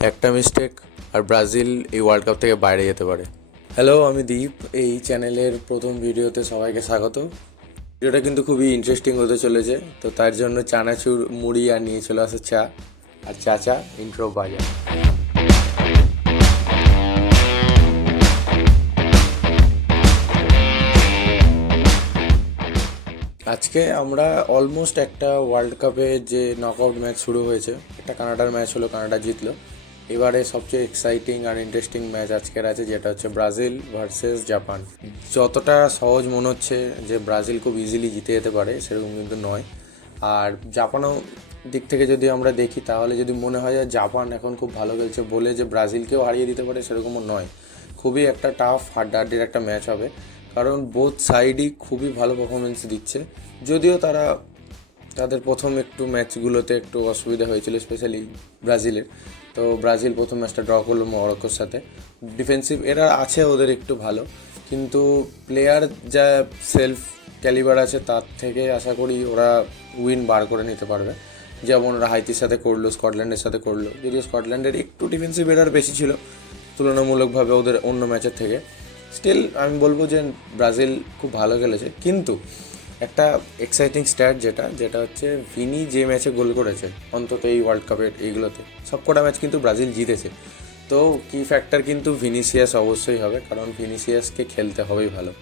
একটা মিস্টেক আর ব্রাজিল এই world cup থেকে বাইরে যেতে পারে। হ্যালো, আমি দীপ। এই চ্যানেলের প্রথম ভিডিওতে সবাইকে স্বাগত। ভিডিওটা কিন্তু খুবই ইন্টারেস্টিং হতে চলেছে, তো তার জন্য চানাচুর মুড়ি আর নিয়ে চলে আসে চা। আর চাচা ইন্ট্রো বাজা। আজকে আমরা অলমোস্ট একটা ওয়ার্ল্ড কাপে যে নকআউট ম্যাচ শুরু হয়েছে, একটা কানাডার ম্যাচ হলো, কানাডা জিতলো। এবারে সবচেয়ে এক্সাইটিং আর ইন্টারেস্টিং ম্যাচ আজকের আছে, যেটা হচ্ছে ব্রাজিল ভার্সেস জাপান। যতটা সহজ মনে হচ্ছে যে ব্রাজিল খুব ইজিলি জিতে যেতে পারে, সেরকম কিন্তু নয়। আর জাপানও দিক থেকে যদি আমরা দেখি, তাহলে যদি মনে হয় যে জাপান এখন খুব ভালো খেলছে বলে যে ব্রাজিলকেও হারিয়ে দিতে পারে, সেরকমও নয়। খুবই একটা টাফ হাড্ডাহাড্ডির একটা ম্যাচ হবে, কারণ বোথ সাইডই খুবই ভালো পারফরমেন্স দিচ্ছে। যদিও তাদের প্রথম একটু ম্যাচগুলোতে একটু অসুবিধা হয়েছিল, স্পেশালি ব্রাজিলের। তো ব্রাজিল প্রথম ম্যাচটা ড্র করলো মরক্কোর সাথে। ডিফেন্সিভ এরা আছে ওদের একটু ভালো, কিন্তু প্লেয়ার যা সেলফ ক্যালিবার আছে তার থেকে আশা করি ওরা উইন বার করে নিতে পারবে। যেমন ওরা হাইতির সাথে করলো, স্কটল্যান্ডের সাথে করলো, যদিও স্কটল্যান্ডের একটু ডিফেন্সিভ এরার বেশি ছিল তুলনামূলকভাবে ওদের অন্য ম্যাচের থেকে। স্টিল আমি বলবো যে ব্রাজিল খুব ভালো খেলেছে, কিন্তু একটা এক্সাইটিং স্ট্যাট যেটা হচ্ছে ভিনি যে ম্যাচে গোল করেছে, অন্তত এই ওয়ার্ল্ড কাপের এইগুলোতে সবকটা ম্যাচ কিন্তু ব্রাজিল জিতেছে। তো কি ফ্যাক্টর কিন্তু ভিনিসিয়াস অবশ্যই হবে, কারণ ভিনিসিয়াসকে খেলতে হবেই ভালো।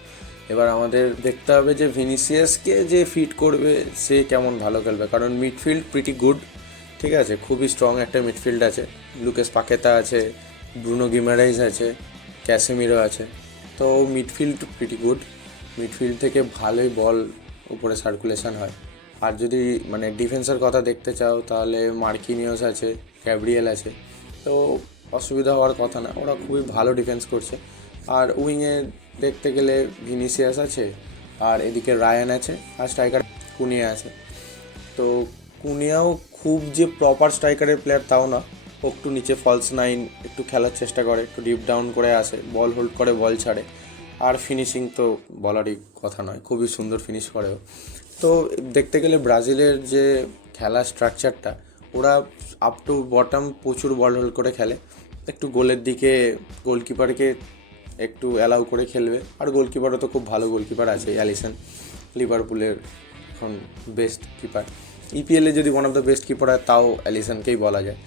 এবার আমাদের দেখতে হবে যে ভিনিসিয়াসকে যে ফিট করবে সে কেমন ভালো খেলবে, কারণ মিডফিল্ড প্রিটি গুড, ঠিক আছে, খুবই স্ট্রং একটা মিডফিল্ড আছে। লুকেস পাকেতা আছে, ব্রুনো গিমারাইজ আছে, ক্যাসেমিরো আছে। তো মিডফিল্ড প্রিটি গুড। মিডফিল্ড থেকে ভালোই বল উপরে সার্কুলেশন হয়। আর যদি মানে ডিফেন্সের কথা দেখতে চাও, তাহলে মার্কিনিওস আছে, গ্যাব্রিয়েল আছে। তো অসুবিধা হওয়ার কথা না, ওরা খুবই ভালো ডিফেন্স করছে। আর উইংয়ে দেখতে গেলে ভিনিসিয়াস আছে, আর এদিকে রায়ান আছে, আর স্ট্রাইকার কুনিয়া আছে। তো কুনিয়াও খুব যে প্রপার স্ট্রাইকারের প্লেয়ার তাও না, ও একটু নিচে ফলস নাইন একটু খেলার চেষ্টা করে, একটু ডিপ ডাউন করে আসে, বল হোল্ড করে, বল ছাড়ে। আর ফিনিশিং তো বলারই কথা নয়, খুবই সুন্দর ফিনিশ করেও। তো দেখতে গেলে ব্রাজিলের যে খেলার স্ট্রাকচারটা, ওরা আপ টু বটম প্রচুর বল হোল্ড করে খেলে, একটু গোলের দিকে গোলকিপারকে একটু অ্যালাউ করে খেলবে। আর গোলকিপারও তো খুব ভালো গোলকিপার আছে, অ্যালিসন, লিভারপুলের এখন বেস্ট কিপার। ইপিএলে যদি one of the best keeper হয়, তাও অ্যালিসনকেই বলা যায়।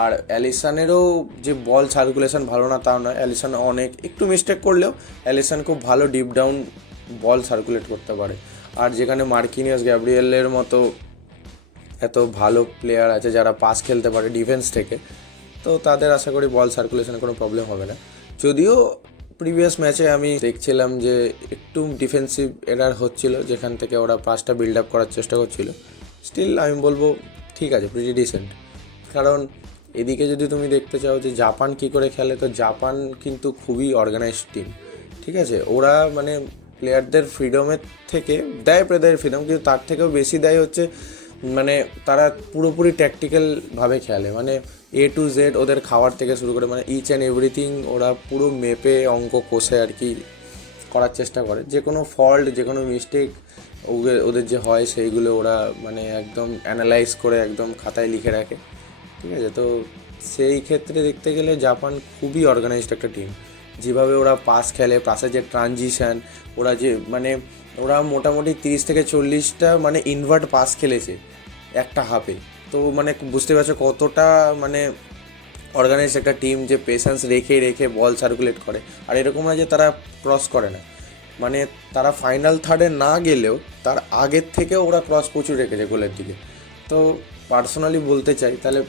আর অ্যালিসনেরও যে বল সার্কুলেশন ভালো না তাও নয়, অ্যালিসন অনেক একটু মিস্টেক করলেও অ্যালিসন খুব ভালো ডিপ ডাউন বল সার্কুলেট করতে পারে। আর যেখানে মার্কিনিয়াস, গ্যাব্রিয়েলের মতো এত ভালো প্লেয়ার আছে যারা পাস খেলতে পারে ডিফেন্স থেকে, তো তাদের আশা করি বল সার্কুলেশনে কোনো প্রবলেম হবে না। যদিও প্রিভিয়াস ম্যাচে আমি দেখছিলাম যে একটু ডিফেন্সিভ এরার হচ্ছিল, যেখান থেকে ওরা পাসটা বিল্ড আপ করার চেষ্টা করছিল। স্টিল আমি বলবো ঠিক আছে, প্রিটি ডিসেন্ট। কারণ এদিকে যদি তুমি দেখতে চাও যে জাপান কী করে খেলে, তো জাপান কিন্তু খুবই অর্গানাইজড টিম, ঠিক আছে। ওরা মানে প্লেয়ারদের ফ্রিডমের থেকে দেয় প্লেয়ারদের ফ্রিডম, কিন্তু তার থেকেও বেশি দেয় হচ্ছে মানে তারা পুরোপুরি ট্যাকটিক্যালভাবে খেলে। মানে এ টু জেড ওদের খাওয়ার থেকে শুরু করে মানে ইচ অ্যান্ড এভরিথিং ওরা পুরো মেপে অঙ্ক কষে আর কি করার চেষ্টা করে। যে কোনো ফল্ট, যে কোনো মিস্টেক ওদের যে হয়, সেইগুলো ওরা মানে একদম অ্যানালাইজ করে একদম খাতায় লিখে রাখে, ঠিক আছে। তো সেই ক্ষেত্রে দেখতে গেলে জাপান খুবই অর্গানাইজড একটা টিম। যেভাবে ওরা পাস খেলে, পাসের যে ট্রানজিশান, ওরা যে মানে ওরা মোটামুটি 30 থেকে 40টা মানে ইনভার্ট পাস খেলেছে একটা হাফে। তো মানে বুঝতে পারছো কতটা মানে অর্গানাইজড একটা টিম, যে পেশেন্স রেখে রেখে বল সার্কুলেট করে। আর এরকম না যে তারা ক্রস করে না, মানে তারা ফাইনাল থার্ডে না গেলেও তার আগের থেকেও ওরা ক্রস প্রচুর রেখেছে গোলের দিকে। তো পার্সোনালি বলতে চাই, তাহলে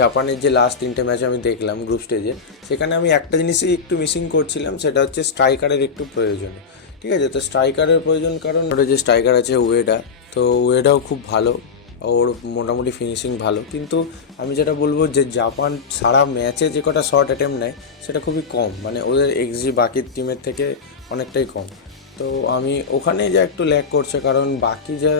জাপানের যে লাস্ট 3টে ম্যাচ আমি দেখলাম গ্রুপ স্টেজে, সেখানে আমি একটা জিনিসই একটু মিসিং করছিলাম, সেটা হচ্ছে স্ট্রাইকারের একটু প্রয়োজন, ঠিক আছে। তো স্ট্রাইকারের প্রয়োজন, কারণ ওটা যে স্ট্রাইকার আছে উয়েডা, তো উয়েডাও খুব ভালো, ওর মোটামুটি ফিনিশিং ভালো। কিন্তু আমি যেটা বলবো যে জাপান সারা ম্যাচে যে কটা শট অ্যাটেম্প নেয় সেটা খুবই কম, মানে ওদের এক্সজি বাকি টিমের থেকে অনেকটাই কম। তো আমি ওখানে যা একটু ল্যাক করছে, কারণ বাকি যা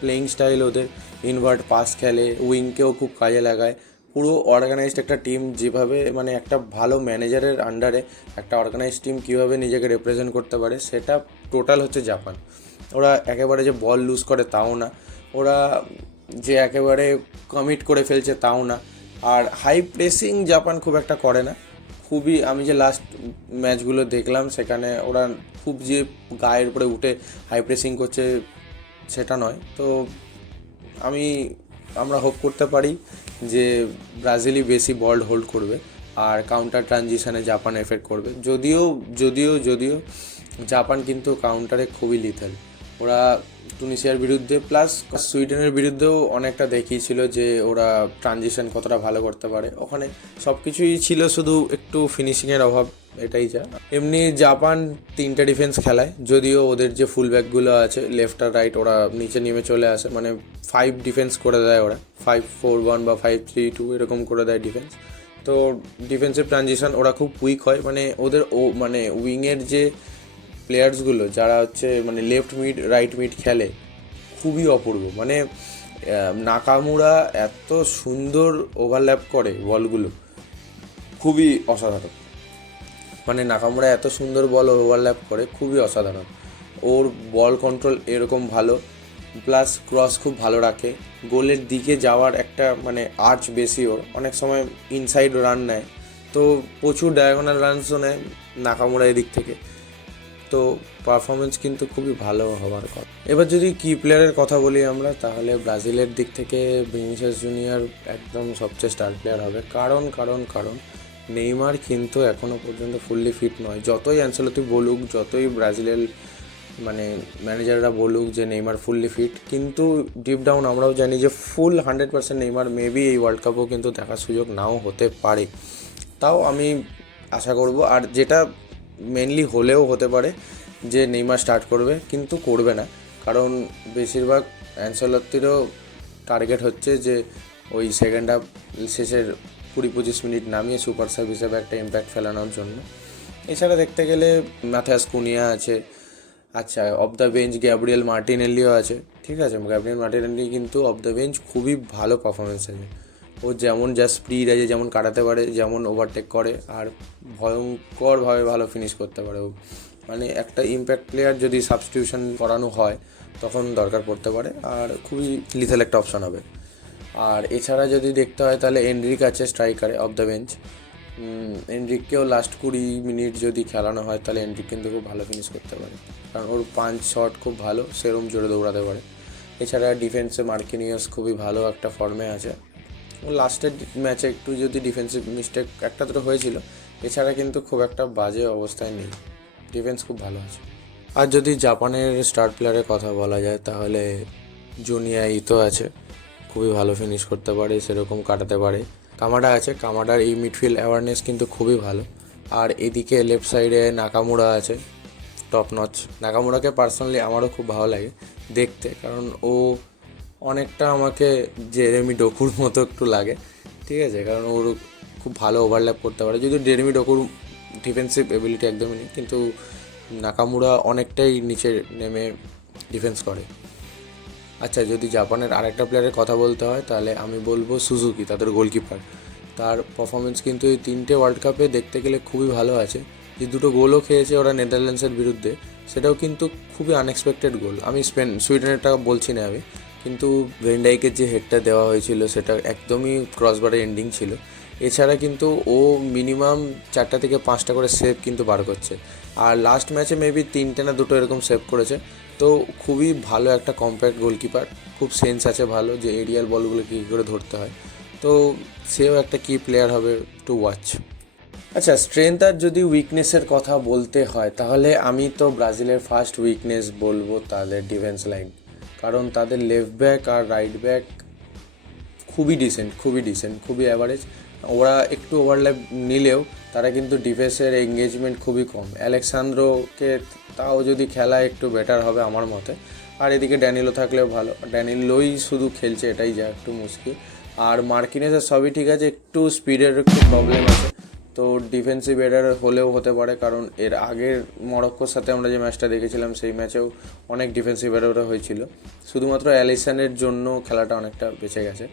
প্লেয়িং স্টাইল ওদের, ইনভার্ট পাস খেলে, উইংকেও খুব কাজে লাগায়, পুরো অর্গানাইজড একটা টিম। যেভাবে মানে একটা ভালো ম্যানেজারের আন্ডারে একটা অর্গানাইজড টিম কীভাবে নিজেকে রিপ্রেজেন্ট করতে পারে, সেটা টোটাল হচ্ছে জাপান। ওরা একেবারে যে বল লুজ করে তাও না, ওরা যে একেবারে কমিট করে ফেলছে তাও না, আর হাই প্রেসিং জাপান খুব একটা করে না, খুবই, আমি যে লাস্ট ম্যাচগুলো দেখলাম সেখানে ওরা খুব যে গায়ের উপরে উঠে হাই প্রেসিং করছে সেটা নয়। তো আমরা হোপ করতে পারি যে ব্রাজিলই বেশি বল হোল্ড করবে আর কাউন্টার ট্রানজিশনে জাপান এফেক্ট করবে। যদিও জাপান কিন্তু কাউন্টারে খুবই লিথাল। ওরা টুনিশিয়ার বিরুদ্ধে প্লাস সুইডেনের বিরুদ্ধেও অনেকটা দেখিয়েছিল যে ওরা ট্রানজিশন কতটা ভালো করতে পারে। ওখানে সব কিছুই ছিল, শুধু একটু ফিনিশিংয়ের অভাব, এটাই যা। এমনি জাপান 3টে ডিফেন্স খেলায়, যদিও ওদের যে ফুল ব্যাকগুলো আছে লেফট আর রাইট ওরা নিচে নেমে চলে আসে, মানে 5 ডিফেন্স করে দেয় ওরা, 5-4-1 বা 5-3-2 এরকম করে দেয় ডিফেন্স। তো ডিফেন্সিভ ট্রানজিশন ওরা খুব উইক হয়, মানে ওদের মানে উইংয়ের যে প্লেয়ার্সগুলো যারা হচ্ছে মানে লেফট মিড রাইট মিড খেলে খুবই অপূর্ব। মানে নাকামুরা এত সুন্দর ওভারল্যাপ করে বলগুলো, খুবই অসাধারণ। মানে নাকামুরা এত সুন্দর বল ওভারল্যাপ করে, খুবই অসাধারণ। ওর বল কন্ট্রোল এরকম ভালো, প্লাস ক্রস খুব ভালো রাখে, গোলের দিকে যাওয়ার একটা মানে আর্চ বেশি ওর, অনেক সময় ইনসাইড রান নেয়, তো প্রচুর ডায়াগোনাল রানসও নেয় নাকামুরা এদিক থেকে। তো পারফরমেন্স কিন্তু খুবই ভালো হওয়ার কথা। এবার যদি কি প্লেয়ারের কথা বলি আমরা, তাহলে ব্রাজিলের দিক থেকে ভিনিসিয়াস জুনিয়র একদম সবচেয়ে স্টার প্লেয়ার হবে। কারণ নেইমার কিন্তু এখনও পর্যন্ত ফুললি ফিট নয়। যতই অ্যানসেলোতি বলুক, যতই ব্রাজিলের মানে ম্যানেজাররা বলুক যে নেইমার ফুললি ফিট, কিন্তু ডিপ ডাউন আমরাও জানি যে ফুল 100% নেইমার মেবি এই ওয়ার্ল্ড কাপও কিন্তু দেখার সুযোগ নাও হতে পারে। তাও আমি আশা করব, আর যেটা মেনলি হলেও হতে পারে যে নেইমার স্টার্ট করবে, কিন্তু করবে না, কারণ বেশিরভাগ অ্যানসেলোত্তিরও টার্গেট হচ্ছে যে ওই সেকেন্ড হাফ শেষের 20-25 মিনিট নামিয়ে সুপার সাব হিসেবে একটা ইম্প্যাক্ট ফেলানোর জন্য। এছাড়া দেখতে গেলে ম্যাথিয়াস কুনিয়া আছে, আচ্ছা অফ দ্য বেঞ্চ গ্যাব্রিয়েল মার্টিনেল্লিও আছে। ঠিক আছে, গ্যাব্রিয়েল মার্টিনেল্লি কিন্তু অফ দ্য বেঞ্চ খুবই ভালো পারফরমেন্স আছে। ও যেমন যা স্পিড আছে, যেমন কাটাতে পারে, যেমন ওভারটেক করে, আর ভয়ঙ্করভাবে ভালো ফিনিশ করতে পারে ও। মানে একটা ইম্প্যাক্ট প্লেয়ার যদি সাবস্টিটিউশন করানো হয় তখন দরকার পড়তে পারে, আর খুবই লিথাল একটা অপশন হবে। আর এছাড়া যদি দেখতে হয় তাহলে এনরিক আছে স্ট্রাইকারে অফ দ্য বেঞ্চ। এনরিককেও লাস্ট 20 মিনিট যদি খেলানো হয় তাহলে এনরিক কিন্তু খুব ভালো ফিনিশ করতে পারে, কারণ ওর পাঞ্চ শট খুব ভালো, সেরম জোরে দৌড়াতে পারে। এছাড়া ডিফেন্সে মার্কিনিয়াস খুবই ভালো একটা ফর্মে আছে। ও লাস্টের ম্যাচে একটু যদি ডিফেন্সিভ মিস্টেক একটা দুটো হয়েছিল, এছাড়া কিন্তু খুব একটা বাজে অবস্থায় নেই, ডিফেন্স খুব ভালো আছে। আর যদি জাপানের স্টার প্লেয়ারের কথা বলা যায় তাহলে জুনিয়া ইতো আছে, খুবই ভালো ফিনিশ করতে পারে, সেরকম কাটাতে পারে। কামাডা আছে, কামাডার এই মিডফিল্ড অ্যাওয়ারনেস কিন্তু খুবই ভালো। আর এদিকে লেফট সাইডে নাকামুরা আছে, টপ নচ। নাকামুরাকে পার্সোনালি আমারও খুব ভালো লাগে দেখতে, কারণ ও অনেকটা আমাকে জেরেমি ডোকুর মতো একটু লাগে। ঠিক আছে, কারণ ওর খুব ভালো ওভারল্যাপ করতে পারে, যদিও জেরেমি ডোকুর ডিফেন্সিভ এবিলিটি একদমই নেই, কিন্তু নাকামুরা অনেকটাই নিচে নেমে ডিফেন্স করে। আচ্ছা, যদি জাপানের আরেকটা প্লেয়ারের কথা বলতে হয় তাহলে আমি বলবো সুজুকি, তাদের গোলকিপার। তার পারফরমেন্স কিন্তু এই 3টে ওয়ার্ল্ড কাপে দেখতে গেলে খুবই ভালো আছে। যে 2টো গোলও খেয়েছে ওরা নেদারল্যান্ডসের বিরুদ্ধে, সেটাও কিন্তু খুবই আনএক্সপেক্টেড গোল। আমি সুইডেনেরটা বলছি না আমি, কিন্তু ভেন্ডাইকের যে হেডটা দেওয়া হয়েছিল সেটা একদমই ক্রসবারের এন্ডিং ছিল। এছাড়া কিন্তু ও মিনিমাম 4টা থেকে 5টা করে সেভ কিন্তু বার করছে, আর লাস্ট ম্যাচে মেবি 3টে না 2টো এরকম সেভ করেছে। তো খুবই ভালো একটা কম্প্যাক্ট গোলকিপার, খুব সেন্স আছে ভালো যে এরিয়াল বলগুলো কী করে ধরতে হয়। তো সেও একটা কি প্লেয়ার হবে টু ওয়াচ। আচ্ছা, স্ট্রেংথ আর যদি উইকনেসের কথা বলতে হয় তাহলে আমি তো ব্রাজিলের ফার্স্ট উইকনেস বলবো তাদের ডিফেন্স লাইন, কারণ তাদের লেফট ব্যাক আর রাইট ব্যাক খুবই ডিসেন্ট, খুবই অ্যাভারেজ। ওরা একটু ওভারল্যাপ নিলেও তারা কিন্তু ডিফেন্সের এঙ্গেজমেন্ট খুবই কম। অ্যালেক্সান্দ্রোকে তাও যদি খেলা একটু বেটার হবে আমার মতে। আর এদিকে ড্যানিলো থাকলেও ভালো, ড্যানিলোই শুধু খেলছে, এটাই যা একটু মুশকিল। আর মার্কিনেসের সবই ঠিক আছে, একটু স্পিডের একটু প্রবলেম আছে, তো ডিফেন্সিভ এরার হলেও হতে পারে, কারণ এর আগের মরক্কোর সাথে আমরা যে ম্যাচটা দেখেছিলাম সেই ম্যাচেও অনেক ডিফেন্সিভ এরারও হয়েছিল, শুধুমাত্র অ্যালিসনের জন্য খেলাটা অনেকটা বেঁচে গেছে।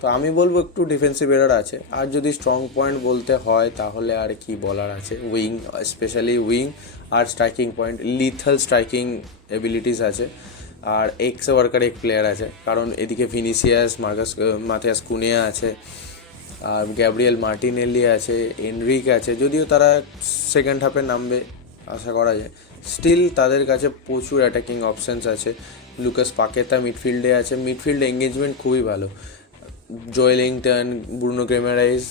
তো আমি বলবো একটু ডিফেন্সিভ এরার আছে। আর যদি স্ট্রং পয়েন্ট বলতে হয় তাহলে আর কি বলার আছে, উইং, স্পেশালি উইং আর striking point, lethal striking abilities আছে। আর এক্স ওয়ার্কার এক প্লেয়ার আছে, কারণ এদিকে ভিনিসিয়াস, মাথিয়াস কুনিয়া আছে, আর গ্যাব্রিয়েল মার্টিনেলি আছে, এনরিক আছে, যদিও তারা সেকেন্ড হাফে নামবে আশা করা যায়, স্টিল তাদের কাছে প্রচুর অ্যাটাকিং অপশানস আছে। লুকাস পাকেতা মিডফিল্ডে আছে, মিডফিল্ড এঙ্গেজমেন্ট খুবই ভালো। জয়েলিংটন, ব্রুনো গ্রেমারাইজ,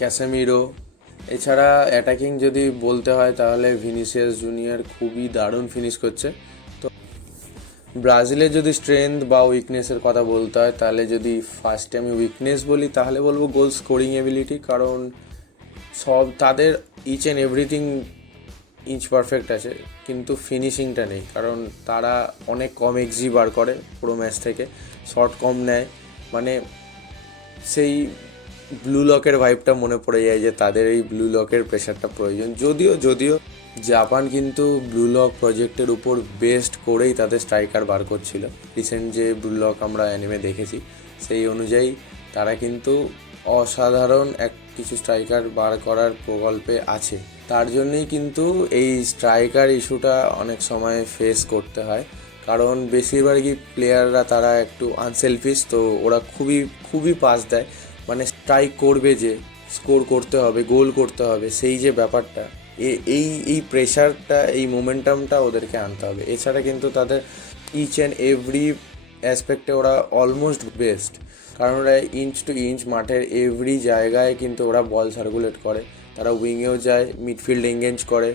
ক্যাসেমিরো, এছাড়া অ্যাটাকিং যদি বলতে হয় তাহলে ভিনিসিয়াস জুনিয়র খুবই দারুণ ফিনিশ করছে। তো ব্রাজিলের যদি স্ট্রেংথ বা উইকনেসের কথা বলতে হয়, তাহলে যদি ফার্স্টে আমি উইকনেস বলি তাহলে বলবো গোল স্কোরিং এবিলিটি, কারণ সব তাদের each and everything inch perfect আছে, কিন্তু ফিনিশিংটা নেই, কারণ তারা অনেক কম এক্সজি বার করে পুরো ম্যাচ থেকে, শট কম নেয়, মানে সেই ব্লু লকের ভাইবটা মনে পড়ে যায় যে তাদের এই ব্লু লকের প্রেশারটা প্রয়োজন। যদিও জাপান কিন্তু ব্লু লক প্রজেক্টের উপর বেস্ট করেই তাদের স্ট্রাইকার বার করছিল। রিসেন্ট যে ব্লু লক আমরা অ্যানিমে দেখেছি সেই অনুযায়ী তারা কিন্তু অসাধারণ কিছু স্ট্রাইকার বার করার প্রকল্পে আছে। তার জন্যই কিন্তু এই স্ট্রাইকার ইস্যুটা অনেক সময় ফেস করতে হয়, কারণ বেশিরভাগই প্লেয়াররা তারা একটু আনসেলফিশ, তো ওরা খুবই পাস দেয়, মানে স্ট্রাইক করবে, যে স্কোর করতে হবে, গোল করতে হবে, সেই যে ব্যাপারটা, এই প্রেশারটা, এই মোমেন্টামটা ওদেরকে আনতে হবে। এছাড়া কিন্তু তাদের ইচ অ্যান্ড এভরি অ্যাসপেক্টে ওরা অলমোস্ট বেস্ট, কারণ ওরা ইঞ্চ টু ইঞ্চ মাঠের এভরি জায়গায় কিন্তু ওরা বল সার্কুলেট করে, তারা উইংয়েও যায়, মিডফিল্ড এঙ্গেজ করে,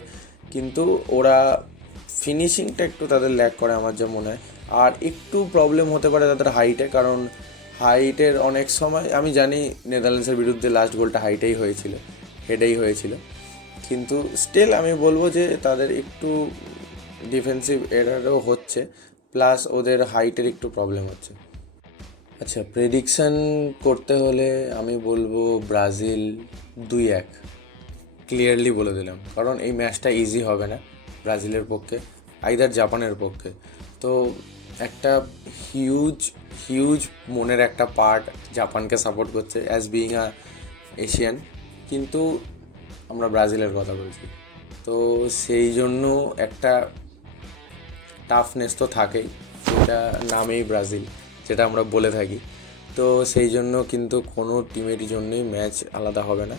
কিন্তু ওরা ফিনিশিংটা একটু তাদের ল্যাক করে আমার যা মনে হয়। আর একটু প্রবলেম হতে পারে তাদের হাইটে, কারণ হাইটের অনেক সময়, আমি জানি নেদারল্যান্ডসের বিরুদ্ধে লাস্ট গোলটা হাইটেই হয়েছিল, হেডেই হয়েছিল, কিন্তু স্টিল আমি বলবো যে তাদের একটু ডিফেন্সিভ এরারও হচ্ছে, প্লাস ওদের হাইটের একটু প্রবলেম হচ্ছে। আচ্ছা, প্রেডিকশান করতে হলে আমি বলবো ব্রাজিল 2-1 ক্লিয়ারলি বলে দিলাম, কারণ এই ম্যাচটা ইজি হবে না ব্রাজিলের পক্ষে, আইদার জাপানের পক্ষে। তো একটা হিউজ মনের একটা পার্ট জাপানকে সাপোর্ট করছে অ্যাজ বিইং আ এশিয়ান, কিন্তু আমরা ব্রাজিলের কথা বলছি, তো সেই জন্য একটা টাফনেস তো থাকেই, যেটা নামেই ব্রাজিল, যেটা আমরা বলে থাকি। তো সেই জন্য কিন্তু কোনো টিমের জন্যই ম্যাচ আলাদা হবে না।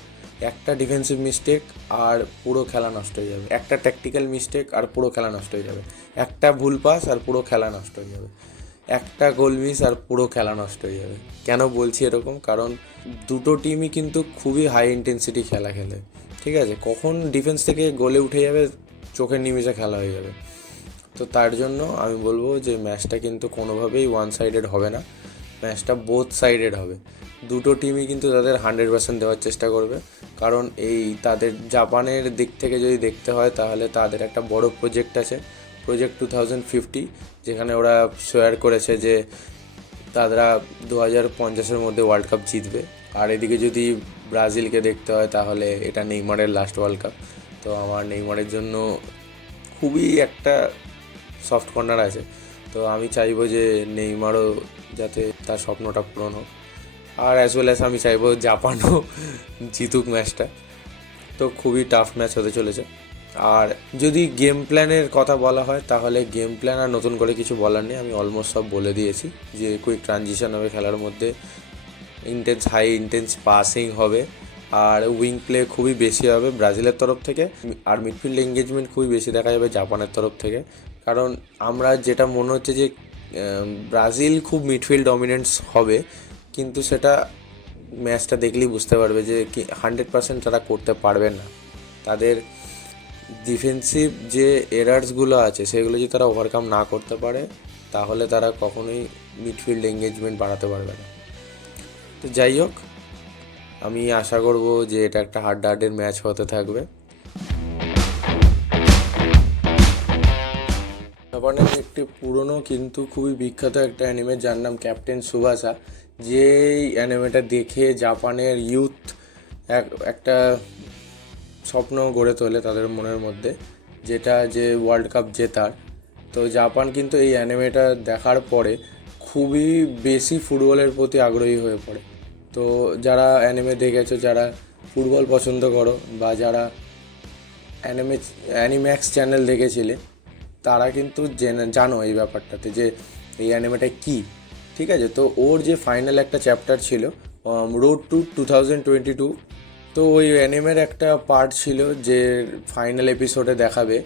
একটা ডিফেন্সিভ মিস্টেক আর পুরো খেলা নষ্ট হয়ে যাবে, একটা ট্যাকটিক্যাল মিস্টেক আর পুরো খেলা নষ্ট হয়ে যাবে, একটা ভুল পাস আর পুরো খেলা নষ্ট হয়ে যাবে, একটা গোল মিস আর পুরো খেলা নষ্ট হয়ে যাবে। কেন বলছি এরকম? কারণ দুটো টিমই কিন্তু খুবই হাই ইন্টেন্সিটি খেলা খেলে, ঠিক আছে? কখন ডিফেন্স থেকে গোলে উঠে যাবে চোখের নিমেষে খেলা হয়ে যাবে। তো তার জন্য আমি বলবো যে ম্যাচটা কিন্তু কোনোভাবেই ওয়ান সাইডেড হবে না, ম্যাচটা বোথ সাইডেড হবে। দুটো টিমই কিন্তু তাদের 100% দেওয়ার চেষ্টা করবে, কারণ এই তাদের জাপানের দিক থেকে যদি দেখতে হয় তাহলে তাদের একটা বড় প্রজেক্ট আছে, প্রজেক্ট 2050, যেখানে ওরা শেয়ার করেছে যে তারা 2050-এর মধ্যে ওয়ার্ল্ড কাপ জিতবে। আর এদিকে যদি ব্রাজিলকে দেখতে হয় তাহলে এটা নেইমারের লাস্ট ওয়ার্ল্ড কাপ। তো আমার নেইমারের জন্য খুবই একটা সফট কর্নার আছে, তো আমি চাইবো যে নেইমারও যাতে তার স্বপ্নটা পূরণ হোক, আর অ্যাজ ওয়েল অ্যাজ আমি চাইবো জাপানও জিতুক ম্যাচটা। তো খুবই টাফ ম্যাচ হতে চলেছে। আর যদি গেম প্ল্যানের কথা বলা হয় তাহলে গেম প্ল্যান আর নতুন করে কিছু বলার নেই, আমি অলমোস্ট সব বলে দিয়েছি, যে কুইক ট্রানজিশন হবে খেলার মধ্যে, হাই ইন্টেন্স পাসিং হবে, আর উইং প্লে খুবই বেশি হবে ব্রাজিলের তরফ থেকে, আর মিডফিল্ড এঙ্গেজমেন্ট খুবই বেশি দেখা যাবে জাপানের তরফ থেকে। কারণ আমরা যেটা মনে হচ্ছে যে ব্রাজিল খুব মিডফিল্ড ডমিনেন্স হবে, কিন্তু সেটা ম্যাচটা দেখলেই বুঝতে পারবে যে 100% তারা করতে পারবে না। তাদের ডিফেন্সিভ যে এরার্সগুলো আছে সেগুলো যদি তারা ওভারকাম না করতে পারে তাহলে তারা কখনোই মিডফিল্ড এঙ্গেজমেন্ট বাড়াতে পারবে না। তো যাই হোক, আমি আশা করব যে এটা একটা হাড্ডাহাড্ডির ম্যাচ হতে থাকবে। জাপানের একটি পুরনো কিন্তু খুবই বিখ্যাত একটা অ্যানিমে, যার নাম ক্যাপ্টেন সুবাসা, যেই অ্যানিমেটা দেখে জাপানের ইউথ একটা স্বপ্ন গড়ে তোলে তাদের মনের মধ্যে, যেটা যে ওয়ার্ল্ড কাপ জেতার। তো জাপান কিন্তু এই অ্যানিমেটা দেখার পরে খুবই বেশি ফুটবলের প্রতি আগ্রহী হয়ে পড়ে। তো যারা অ্যানিমে দেখেছো, যারা ফুটবল পছন্দ করো, বা যারা অ্যানিম্যাক্স চ্যানেল দেখেছিলে, তারা কিন্তু জানো এই ব্যাপারটাতে যে এই অ্যানিমেটা কী, ঠিক আছে? তো ওর যে ফাইনাল একটা চ্যাপ্টার ছিল, রোড টু 2022। তো ওই অ্যানিমের একটা পার্ট ছিল যে ফাইনাল এপিসোডে দেখাবে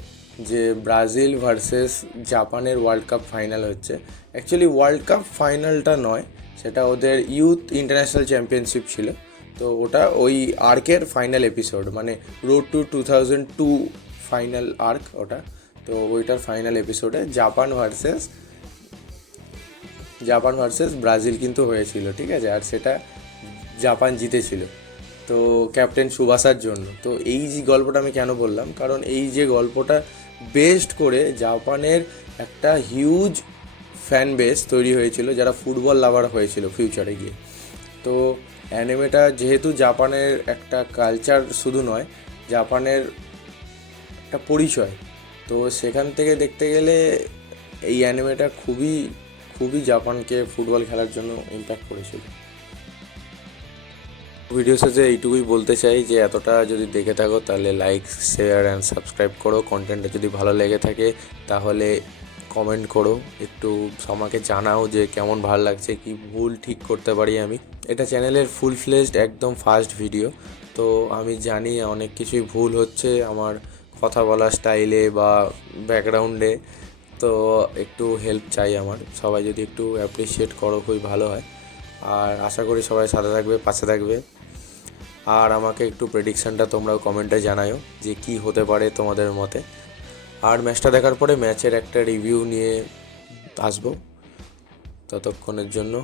যে ব্রাজিল ভার্সেস জাপানের ওয়ার্ল্ড কাপ ফাইনাল হচ্ছে। অ্যাকচুয়ালি ওয়ার্ল্ড কাপ ফাইনালটা নয়, সেটা ওদের ইউথ ইন্টারন্যাশনাল চ্যাম্পিয়নশিপ ছিল। তো ওটা ওই আর্কের ফাইনাল এপিসোড, মানে রোড টু 2002 ফাইনাল আর্ক ওটা। তো ওইটার ফাইনাল এপিসোডে জাপান ভার্সেস ব্রাজিল কিন্তু হয়েছিল, ঠিক আছে। আর সেটা জাপান জিতেছিল, তো ক্যাপ্টেন সুবাসার জন্য। তো এই যে গল্পটা আমি কেন বললাম, কারণ এই যে গল্পটা বেসড করে জাপানের একটা হিউজ ফ্যান বেস তৈরি হয়েছিল, যারা ফুটবল লাভার হয়েছিল ফিউচারে গিয়ে। তো অ্যানিমেটা যেহেতু জাপানের একটা কালচার শুধু নয়, জাপানের একটা পরিচয়, তো সেখান থেকে দেখতে গেলে এই অ্যানিমেটা খুবই খুবই জাপানকে ফুটবল খেলার জন্য ইম্প্যাক্ট করেছিল। ভিডিও শেষে এইটুকুই বলতে চাই যে এতটা যদি দেখে থাকো তাহলে লাইক, শেয়ার অ্যান্ড সাবস্ক্রাইব করো। কন্টেন্টটা যদি ভালো লেগে থাকে তাহলে কমেন্ট করো, একটু আমাকে জানাও যে কেমন ভালো লাগছে, কি ভুল ঠিক করতে পারি আমি। এটা চ্যানেলের ফুল ফ্লেজড একদম ফার্স্ট ভিডিও, তো আমি জানি অনেক কিছুই ভুল হচ্ছে আমার কথা বলার স্টাইলে বা ব্যাকগ্রাউন্ডে। তো একটু হেল্প চাই আমার, সবাই যদি একটু অ্যাপ্রিসিয়েট করো খুবই ভালো হয়। আর আশা করি সবাই সাথে থাকবে, পাশে থাকবে। আর আমাকে একটু প্রেডিকশানটা তোমরাও কমেন্টে জানাও যে কি হতে পারে তোমাদের মতে। আর ম্যাচটা দেখার পরে ম্যাচের একটা রিভিউ নিয়ে আসবো। ততক্ষণের জন্য